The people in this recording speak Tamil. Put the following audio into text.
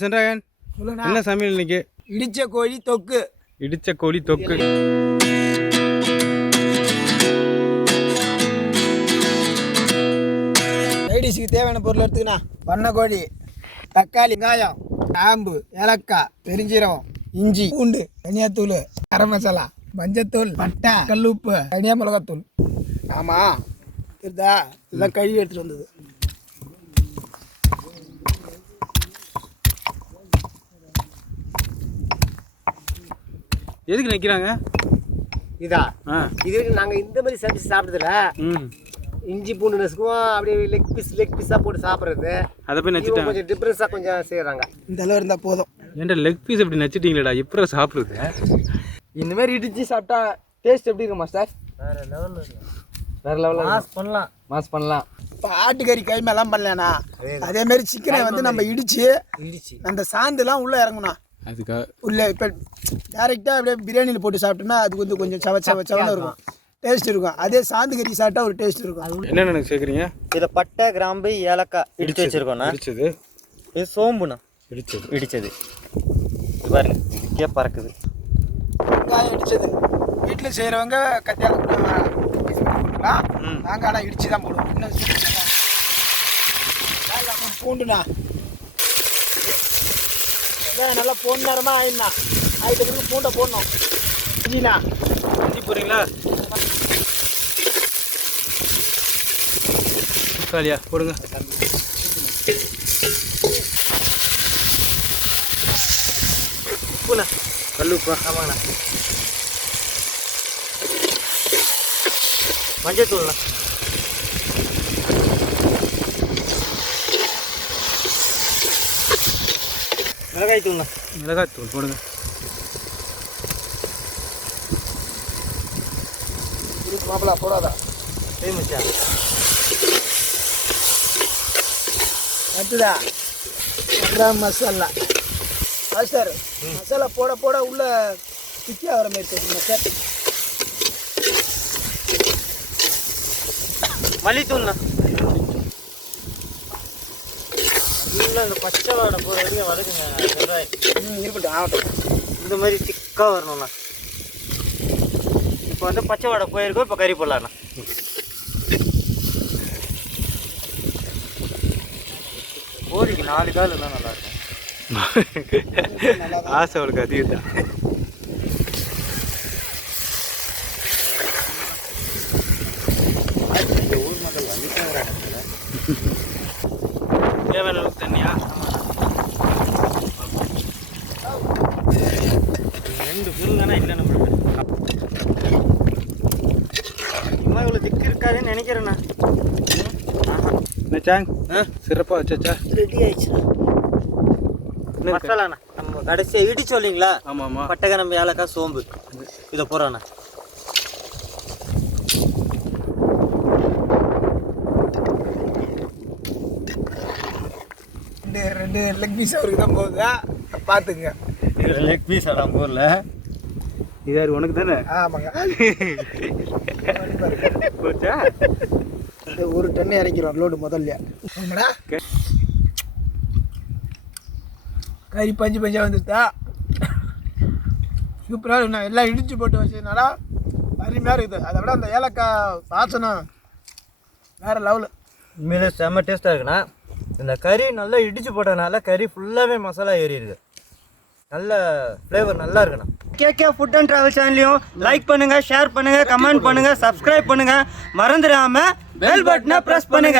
சென்றாயன். என்ன சமையல் இன்னைக்கு? இடிச்ச கோழி தொக்கு. இடிச்ச கோழி தொக்கு. லைடிஸுக்கு தேவையான பொருள் எடுத்துக்கண்ணா. பண்ணை கோழி தக்காளி வெங்காயம் கிராம்பு ஏலக்காய் பெருஞ்சீரகம் இஞ்சி பூண்டு தனியாத்தூள் கரம் மசாலா மஞ்சத்தூள் பட்டை கல்லுப்பு தனியா மிளகாத்தூள். ஆமாம் இருக்குதா இதெல்லாம் கழுவி எடுத்துகிட்டு வந்தது. எதுக்கு நிற்கிறாங்க இதா. இது வரைக்கும் நாங்கள் இந்த மாதிரி சமைச்சு சாப்பிட்டதில்ல ம். இஞ்சி பூண்டு நசுக்குவோம் அப்படியே லெக் பீஸ் லெக் பீஸாக போட்டு சாப்பிட்றது. அதை போய் நச்சுட்டாங்க. கொஞ்சம் டிஃப்ரென்ஸாக கொஞ்சம் செய்கிறாங்க இந்த அளவு இருந்தால் போதும். ஏன்டா லெக் பீஸ் இப்படி நச்சுட்டீங்களேடா இப்போ சாப்பிடுது இந்த மாதிரி இடிச்சு சாப்பிட்டா டேஸ்ட் எப்படி இருக்கும் மாஸ்டர் வேற லெவலில் வேற லெவலில் மாஸ் பண்ணலாம். மாஸ் பண்ணலாம். இப்போ ஆட்டுக்கறி கைமெல்லாம் பண்ணலண்ணா அதே மாதிரி சிக்கனை வந்து நம்ம இடிச்சு இடிச்சு. அந்த சாந்துலாம் உள்ளே இறங்கணும். அதுக்காக உள்ள இப்போ டேரெக்டாக அப்படியே பிரியாணியில் போட்டு சாப்பிட்டோம்னா அது வந்து கொஞ்சம் சவ சவ சவன்னு இருக்கும். டேஸ்ட் இருக்கும். அதே சாந்து கறி சாப்பிட்டா ஒரு டேஸ்ட் இருக்கும். என்னென்ன எனக்கு சேர்க்குறீங்க இதில் பட்டை கிராம்பு ஏலக்காய் இடிச்சு வச்சிருக்கோண்ணா இடிச்சது. இது சோம்புண்ணா. இடிச்சது. இடிச்சது. இது பாருங்க இதுக்கே பறக்குது. வெங்காயம் இடிச்சது. வீட்டில் செய்கிறவங்க கத்தியால் போட்டுக்கலாம் நாங்கள் ஆனால் இடிச்சு தான் போடுவோம். பூண்டுண்ணா. வெங்காயம் நல்லா பொன் நேரமாக ஆயிடுண்ணா. ஆயிட்ட பிறகு பூண்டை போடணும். இஞ்சிண்ணா. இஞ்சி போடுறீங்களா? தக்காளியா போடுங்க. உப்புண்ணா. கல்லுப்பா ஆமாங்கண்ணா. மஞ்சத்தூள்ண்ணா. மிளகாய் தூள்ண்ணா மிளகாய் தூள் போடுங்க மாப்பிளா போடாதா? சரி மச்சான். அடுத்ததா கரம் மசாலா. சார் மசாலா போட போட உள்ள திக்கியாக வர மாதிரி தெரியுமா சார்? மல்லித்தூள்ண்ணா. இந்த பச்சை வாடை போகிற வரைக்கும் வதக்குங்க வெங்காயம் இருக்கட்டும் ஆகட்டும். இந்த மாதிரி திக்காக வரணும்ண்ணா. இப்போ வந்து பச்சை வாடை போயிருக்கோம் இப்போ கறி போடலாண்ணா. கோழிக்கு நாலு கால் இருந்தால் நல்லாயிருக்கும். ஆசை அவளுக்கு அதிகம் தான் தேவையான அளவுக்கு தண்ணியா ரெண்டு பொருள் தானே இல்லை நம்மளுக்கு சும்மா இவ்வளோ திக்கு இருக்காதுன்னு நினைக்கிறேண்ணா. என்னச்சாங் சிறப்பாக வச்சாச்சா? ரெடி ஆயிடுச்சுண்ணா மசாலாண்ணா. நம்ம கடைசியாக இடிச்சோம் இல்லைங்களா? ஆமாம் ஆமாம் பட்டை ஏலக்காய் சோம்பு. இதை போடுறோண்ணா. ரெண்டு ரெண்டு லெக் பீஸ் அவருக்கு தான் போகுதா பார்த்துங்க லெக் பீஸ் போடல. இது யார்? உனக்கு தானே? ஆமாங்க. போச்சா? இது ஒரு டன் இறக்கிறோம் லோடு முதல்ல. ஆமாடா கறி பஞ்சு பஞ்சா வந்துருத்தா சூப்பராக நான் எல்லாம் இடிச்சு போட்டு வச்சதுனால அருமையாக இருக்குது. அதை விட அந்த ஏலக்காய் வாசனம் வேறு லெவலு உண்மையிலே செம்ம டேஸ்ட்டாக இருக்குண்ணா. இந்த கறி நல்லா இடிச்சு போட்டனால கறி ஃபுல்லாகவே மசாலா ஏறி இருக்கு. நல்ல ஃப்ளேவர் நல்லா இருக்குண்ணா. கேகே ஃபுட் அண்ட் ட்ராவல் சேனலையும் லைக் பண்ணுங்க ஷேர் பண்ணுங்க கமெண்ட் பண்ணுங்க சப்ஸ்கிரைப் பண்ணுங்க. மறந்துடாம பெல் பட்டனை ப்ரெஸ் பண்ணுங்க.